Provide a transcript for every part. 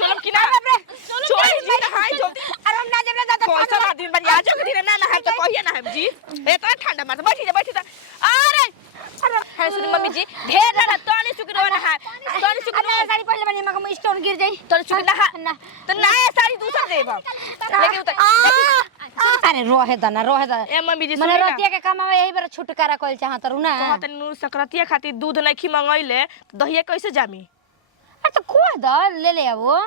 चलो कि ना चल जी नहाई जल्दी अरे हम ना जब ना दादा कौन सा दिन बन आज के दिन ना नहाए तो कहिए ना हम जी इतना ठंडा मत बैठी जा अरे है सुनी मम्मी जी ढेर ना तोनी सुकि ना नहाए तोनी सुकि ना साड़ी पहले बनी मगर स्टोन गिर जाई तोनी सुकि नहा तो नया साड़ी दूसरा देब लेकिन अरे रोहे दना ए मम्मी जी मने रतिया के कमावे यही बार छुटकारा कइल चाहत रु ना कहत नु सकरतिया खातिर दूध नहीं मंगइले दहिया कैसे जामी अरे तो खोह द ले आवो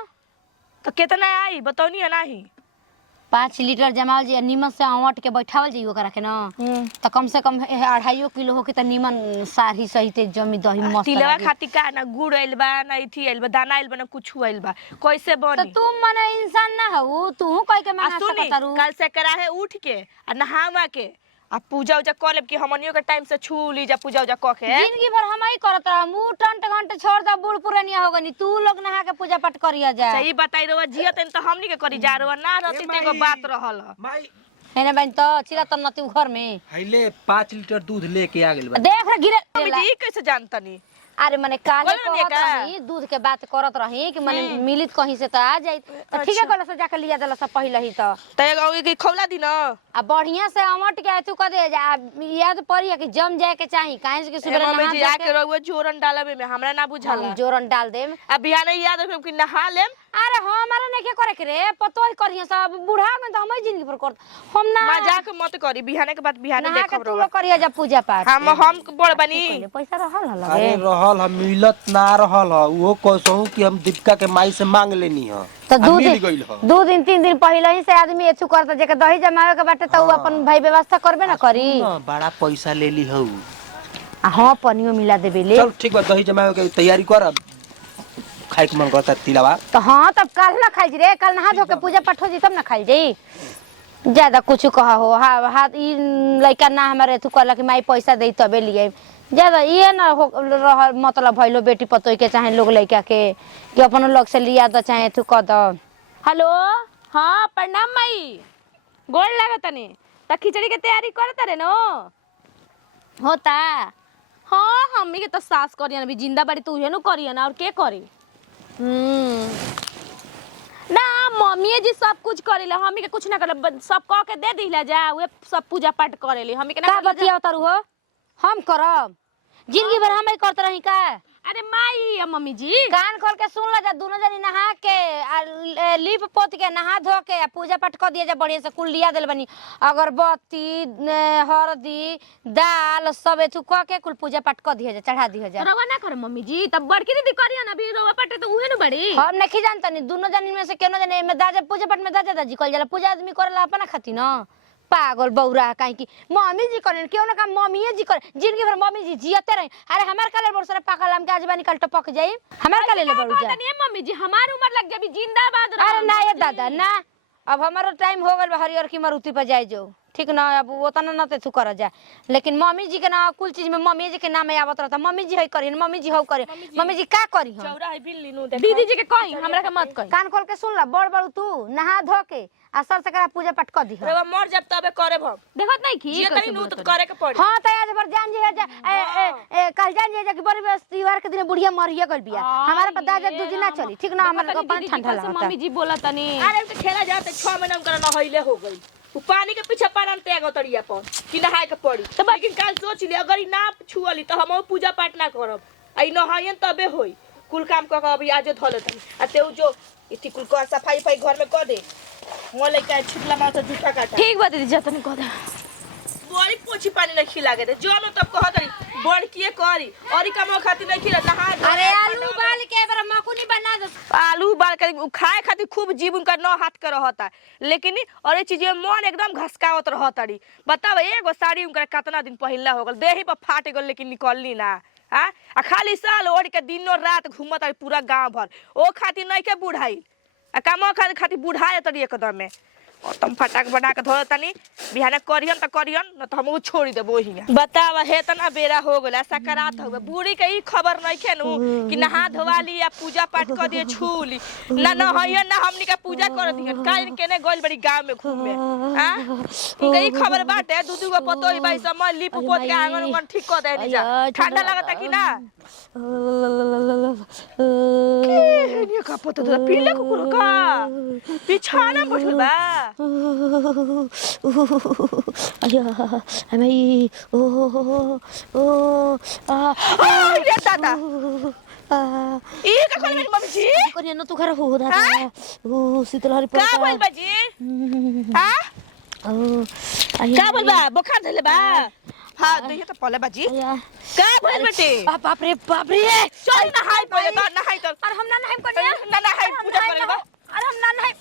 तो कितना आई बताओनी है नाही 5 लीटर जमाल जी नीमन से आवट के बैठावल जी ओकरा के ना तो कम से कम 2.5 किलो हो के त नीमन सारी सहित जमी दही मस्त तिलवा खातिर का ना गुड़ आइल बा ना इथी आइल बा दाना आइल बा ना कुछ आइल बा कैसे बनी तो तुम मने इंसान ना हो तू कह के मंगा सकत रु कल से करा है उठ के आ नहावा के आ पूजा उजा कर लेब कि हमनियो के टाइम से छू ली जा पूजा उजा क के जिंदगी भर हम ही करत रह मुंह टंट घंटे छोड़ द बूढ़ पुरानिया हो गनी तू लोग नहा के पूजा पाठ करिया जा सही बताई रहो जियत त हमनी के करी जा रहो ना रहती तेगो बात रहल माई हेने बन तो चिला त नती घर में हइले 5 लीटर दूध लेके आ गेल बा देख रे गिरे मम्मी जी कैसे जानतनी अरे मने काले बोलो ना कहत रही दूध के बात करत रही कि मने मिलित कहीं से त आ जाई तो ठीक है कहला से जाके लिया देला सब पहले ही तो एगो के खौला दी न आ बढ़िया से अमट के तू कह दे जा याद पड़ी कि जम जाए के चाही काहे कि सुबह मम्मी नहा जी आके रहुए जोरन डालबे में हमरा ना बुझाला जोरन डाल देम अब बिहान याद रखब कि नहा लेम अरे हमारा नहीं करे के रे पतो ही करिए सब बूढ़ा में तो हम जिंदगी पर करत हम ना मजाक मत करी बिहाने के बाद बिहाने नहा के देखब तू रहुआ करिए जा पूजा पाठ हम बड़ बनी पहले पैसा रहल हल अरे रहल हम मिलत ना रहल ह वो कहसहू कि हम दीपिका के माई से मांग लेनी ह तो आ मिल गइल ह 2 दिन 3 दिन पहले ही से आदमी एथु करता जेके दही जमावे के बाटे तो उ अपन भाई व्यवस्था करबे ना करी ना बड़ा पैसा ले ली हऊ आ हां पनियो मिला देबे ले चल ठीक बा दही जमावे के तैयारी कर अब खाए के मन करता तिलावा तो हां तब कल ना खाई रे कल नहा धो के पूजा पाठ हो जी तब ना खाई जी ज्यादा कुछ कहा हो हाथ ई लइका ना हमारे एथु करला कि माई पैसा देई तबे लिए ज्यादा ये ना हो मतलब भइलो बेटी पतोई के चाहे लोग लइका के कि अपन लोग से लिया द चाहे तू क द हेलो हाँ प्रणाम माई गोड़ लागतनी त खिचड़ी के तैयारी करत रे नो होता हाँ मम्मी के तो सास करियन अभी जिंदा बाड़ी तो उहे नु करियन और के करी ना मम्मी जी सब कुछ करेला हमी के कुछ ना कर सब कह के दे दिला जा वे सब पूजा पाठ करेली हमी के ना का बतिया तारू हो हम करब जिंदगी भर हम ही करत रही का अरे माई या मम्मी जी कान खोल के सुन ला जा दोनों जनी नहा के आ लीप पोत के नहा धो के आ पूजा पाठ कर दिया जा बढ़िया से कुल लिया देल बनी अगरबत्ती हरदी दाल सब एथु क के कुल पूजा पाठ कर दिया जा चढ़ा दिया जा रवा ना कर मम्मी जी तब बड़की दीदी करियन अभी रवा पाटे तो उहे नु बड़ी हम नहीं जानता नहीं दोनों जनी में से केनो जने में दादा पूजा पाठ में दादा दादी कल जाला पूजा आदमी करेला अपना खाती न पागल बौरा काहे की मम्मी जी करेन क्यों ना का मम्मी जी कर जिंदगी भर मम्मी जी जियते रहे अरे हमार काले बरसरा पाकल हम के आज बानी कल टपक जाई हमार काले ले बरु जा नहीं मम्मी जी हमार उम्र लग जाबी जिंदाबाद अरे ना ये दादा ना अब हमारा टाइम हो गल हरियर की मारुति पर जाए जो ठीक ना अब वो तना न ते तू कर जा लेकिन मम्मी जी के ना कुल चीज में मम्मी जी के नाम आवत रहता मम्मी जी है करी मम्मी जी हो करे मम्मी जी का करी हम चौरा है बिन लीनु देख दीदी जी के कही हमरा के मत कही कान खोल के सुन ला बड़ बड़ तू नहा धो के आ सर से करा पूजा पाठ कर दी रे मर जब तबे करे हम देखत नहीं की ये तनी नु तो करे के पड़ी हां त आज बर जान जी है जा कल जान जी है कि बड़ी त्योहार के दिन बुढ़िया मरिया गल बिया हमारे पता है 2 दिन ना चली ठीक ना हमारे को पानी ठंडा लगता मम्मी जी बोला तनी अरे तो खेला जाते 6 महीना में करना हइले हो गई उ पानी के पीछे पारन तेगो तड़िया पर कि नहाए के पड़ी तो लेकिन काल सोच ले अगर ई ना छुअली तो हम पूजा पाठ ना करब आई नहायन तबे होई कुल काम क के अभी आजे धले तनी आ तेउ जो इति कुल का सफाई फाई घर में कर दे वो लेके छुटला मार से जूठा काटा ठीक बा दीदी जतन कह दे बड़ी पोछी पानी नहीं खिला के दे जो मैं तब कहत रही बड़ किए करी और ई काम खातिर नहीं खिला नहा अरे आलू बाल के बर मकुनी बना दो आलू बाल कर खाए खातिर खूब जीव उनका नौ हाथ के रहता लेकिन और ये चीज में मन एकदम घसकावत रहतड़ी बताओ एगो साड़ी उनका कितना दिन पहला हो गल देही पर फाट गल लेकिन निकलली ना हां आ खाली साल ओढ़ के दिनो रात घूमत रही पूरा गांव भर ओ खातिर नहीं के बुढ़ाई आ काम खातिर बुढ़ाए तड़ी एकदम में और तुम फटाक बना के धो तनी बिहाने करियन त करियन न त हमहू छोड़ देबो हिया बतावा हे तना बेरा हो गेला सकरात हो बूढ़ी के ई खबर नहीं खेनु कि नहा धोवा ली या पूजा पाठ कर दिए छूली ना न हयन ना हमनी के पूजा कर दिहन काइन केने गइल बड़ी गांव में घूमे हां उनके ई खबर बाटे दू दू गो पतोई भाई समय लिप पोत के आंगन उंगन ठीक कर देनी जा ठंडा लगता कि ना ये का पता तो पीले कुकुर का पिछाना बैठल बा अया हमें ये दादा ई का कोन मेरी मम्मी जी कोन न तू घर हो दादा ओ शीतलहरी पर का बोल बाजी हां का बोल बा बुखार धले बा हां तो ये तो पले बाजी का बोल बेटे बाप रे चल नहाई पड़े तो नहाई तो और हम ना नहाई कोनिया ना नहाई पूजा करे बा और हम ना नहाई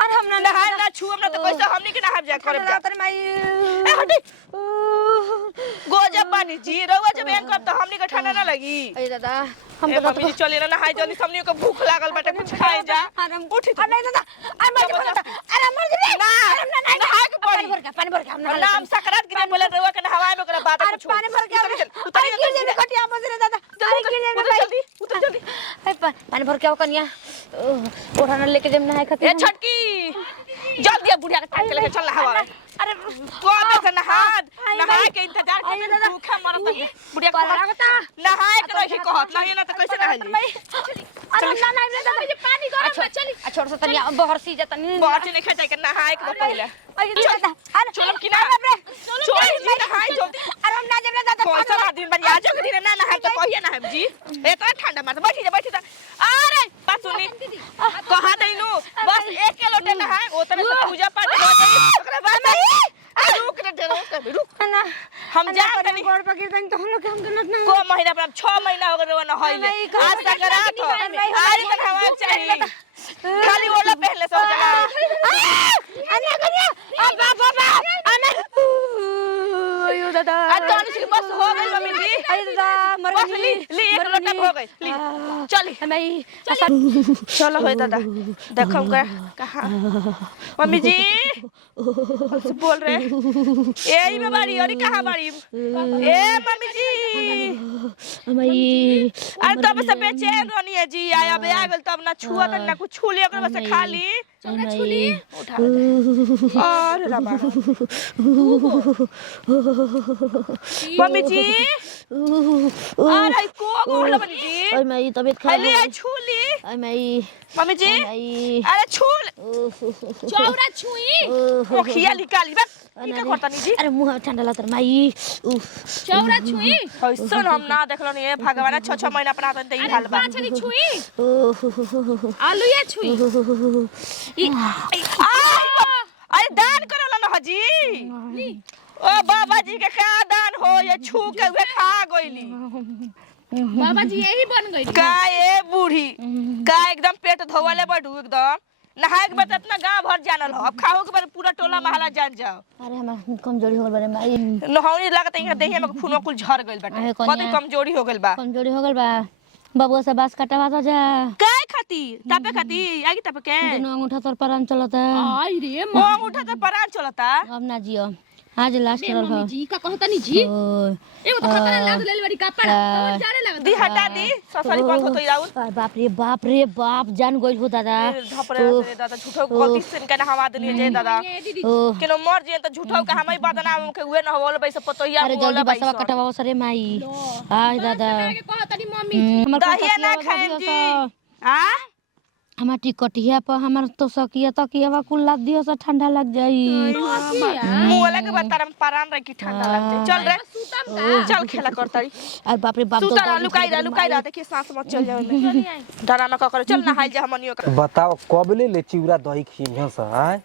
और हम ना नहाई ना छू हमरा तो कैसे हमनी के नहाब जा करे जा तरी माई ए हटी गोजा पानी जी रवा जब एन करब तो हमनी के ठंडा ना लगी अरे दादा हम ए मम्मी जी चली ना नहाई जल्दी हमनी को भूख लागल बाटे कुछ खाए जा उठ नहीं दादा अरे मर जा ना नहाए के पड़ी पानी भर के हम ना नाम सकरात के दिन बोले रवा के नहाए में करे बात कुछ पानी भर के उतर गिर जाए कटिया बज रे दादा जल्दी उतर जल्दी पानी भर के आओ कनिया ओढ़ाना लेके जब नहाए खातिर ए छटकी जल्दी अब बुढ़िया के टांग के लेके चल नहावा अरे तो अब से नहाए के इंतजार कर भूखा मरत बुढ़िया को नहाए के नहीं कहत नहीं ना तो कैसे नहाई अरे ना नहीं रे दादा ये पानी गरम है चली छोड़ से तनिया बहर सी जा तनी बहुत नहीं खेता के नहाए के पहले अरे दादा अरे चलम कि ना छोड़ जी नहाए जल्दी अरे हम ना जब दादा कैसा ना दिन बनी आज के दिन ना नहाए तो कहिए ना हम जी ए तो ठंडा मार बैठी जा अरे बात सुनी कहा दैनु बस एक के लोटे नहाए ओतने से पूजा पाठ हो जाई ओकरा बाद रुक रे रुक ना हम जा तनी गोड़ पकड़ तनी तो हम लोग हम गलत ना को महीना पर 6 महीना हो गए ना होइले आज तक रात हो आज तक हवा चाहिए खाली ओला पहले सब जगह अरे करिया बाबा अरे यो दादा आज तो अनुष्का बस हो गई मम्मी जी अरे दादा मर बस ली एक लोटा हो गई ली चली मैं चलो होय दादा देखो हम कहां मम्मी जी कुछ बोल रहे यही में बाड़ी और कहां बाड़ी ए मम्मी जी मैं अरे तब से बेचैन रहनी है जी आया बे आ गेल तब ना छुआ तक ना कुछ छू लिया ओकरा बस खा ली चौरा छुली उठा अरे रामा मम्मी जी अरे को बोल मम्मी जी अरे मैं तबीयत खराब खाली आई छूली अरे मैं मम्मी जी अरे छूल चौरा छुई ओखिया निकाली बस ई का करतनी जी अरे मुंह ठंडा लगता माई चौरा छुई ऐसन हम ना देखलो नहीं है भगवान 6 महीना पर आतन ते ई हाल बा पाछड़ी छुई आलू या छुई अरे दान करला ना हजी ओ बाबा जी के का दान हो ये छू के वे खा गइली बाबा जी यही बन गई का ए बूढ़ी का एकदम पेट धोवाले बडू एकदम नहाए के बाद इतना गांव भर जानल हो अब खाओ के बाद पूरा टोला महला जान जाओ अरे हम कमजोरी हो गल बारे माई नहाउनी लागत इहाँ देहिया में खून कुल झर गइल बाटे अरे कन्या। कदी कमजोरी हो गइल बा कमजोरी हो गल बा बबुआ से बास कटवा तो जा काय खाती तापे खाती आगे तापे के दोनों अंगूठा तोर पर चलता आई रे वो उठा तो परान चलता अब ना जियो आज लास्ट रहल मम्मी हो जी का कहता नहीं जी एगो तो खतरा लाद ले बड़ी कपड़ा तब जाने लगता दी हटा दी ससुरी कौन होतो याउन बाप रे बाप जान गइल हो दादा धपरे रे दादा झूठो कथि से के हवा दनी जे दादा ये दीदी केनो मर जे त झूठो के हमई बदनाम के हुए न होल बैसे पतोहिया अरे जल्दी बसवा कटवा सरे माई आय दादा के कहता नहीं मम्मी हमर दहिया ना खाएम जी हां हमार टिकटिया पर हमार तो सकिया तकिया कुल लाद दियो से ठंडा लग जाई मुंहला के बाद तारम परान रे की ठंडा लग जाए चल रे चल खेला करताई अरे बाप रे बाप तो सुता लुकाई रहा देखिए सांस मत चल जाओ डरा में का करे चल नहाई जा हमनियो का बताओ कबले ले चिवरा दही खियो सा आय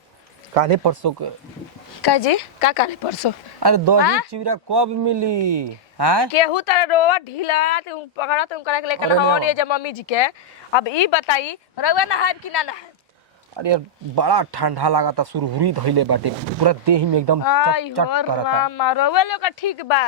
काले परसों के का जी का करे परसो अरे दही चिवरा कब मिली हां केहू तर रोवा ढीला तुम पकड़ा तुम करे लेकिन अरे हमारी जे मम्मी जी के अब ई बताई रउआ नहाब कि ना नहाब अरे यार बड़ा ठंडा लागता, सुरहुरी धइले बाटे, पूरा देह में एकदम आई चट चट हो करता। राम रोवे लोग का ठीक बा।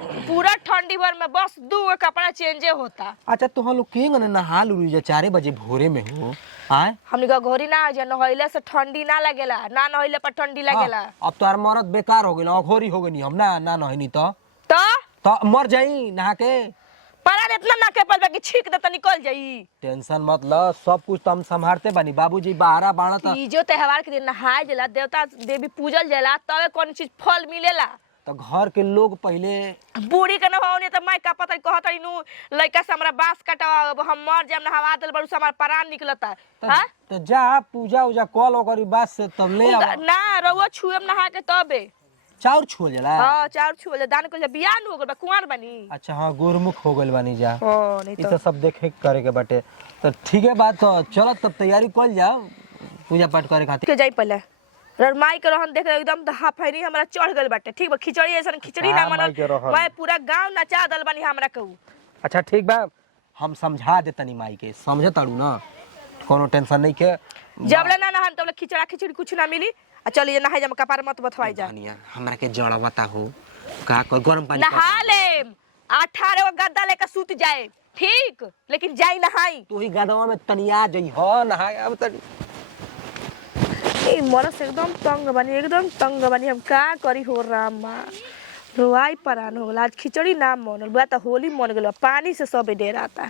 पूरा ठंडी भर में बस 2 कपड़ा चेंजे होता। अच्छा तो हम लोग के नहा लुली जा 4 बजे भोरे में हो आए। हमनी का घोरी ना जा, नहइले से ठंडी ना लगेला, ना नहइले पर ठंडी लगेला। अब तो यार मरद बेकार हो गइल, अघोरी हो गइनी हम ना नहनी तो तो मर जाई नहा के। परान इतना ना के पलबा कि छीक दे त निकल जाई। टेंशन मत ल, सब कुछ तो हम संभालते बानी। बाबूजी बाहरा बाड़ा त तीजो त्योहार के दिन नहाए जाला, देवता देवी पूजल जाला, तबे कौन चीज फल मिलेला। तो घर के लोग पहले बूढ़ी के नहाउने त मैं का पता कहत नु लइका से हमरा बांस काटा हम मर जाम, नहावा देल बड़ू से हमार प्राण निकलता। हां तो जा पूजा उजा कल ओकरी बात से तब ले आ। ना रउआ छुएम नहा के तबे। चाउर छुअल जाला। हां चाउर छुएले, दान को बियाह नु हो गल बा, कुंवार बनी। अच्छा हाँ गुरमुख हो गइल बानी जा। हां नहीं ई तो तो सब देखे करे के बाटे। तो ठीक है बात, तो चलो तब तैयारी कल जाओ पूजा पाठ करे खातिर। के जाई पहले रमाई के रहन देख एकदम हाफैनी हमरा चढ़ गइल बाटे। ठीक बा, खिचड़ी ऐसन खिचड़ी ना हाँ, माई के मनल, रहन। मैं पूरा गांव नचा दल बनी हमरा कहू। अच्छा ठीक बा, हम समझा देतनी माई के, समझ ताड़ू ना, कोनो टेंशन नहीं के। जबले ना नहान तबले खिचड़ा खिचड़ी कुछ ना मिली। आ चलिए नहाई जा, कपार मत बथवाई जा। धनिया हमरा के जड़वता हो का कर गरम पानी नहा ले 18 गो गद्दा लेके सूत जाए, ठीक, लेकिन जाई नहाई। तू ही गदवा में तनिया जई हो नहाए। अब त ए मरस एकदम तंग बनी, एकदम तंग बनी। हम का करी हो रामा, रोआई परान हो गल। आज खिचड़ी ना मनल बा, त होली मन गेल, पानी से सब डेराता।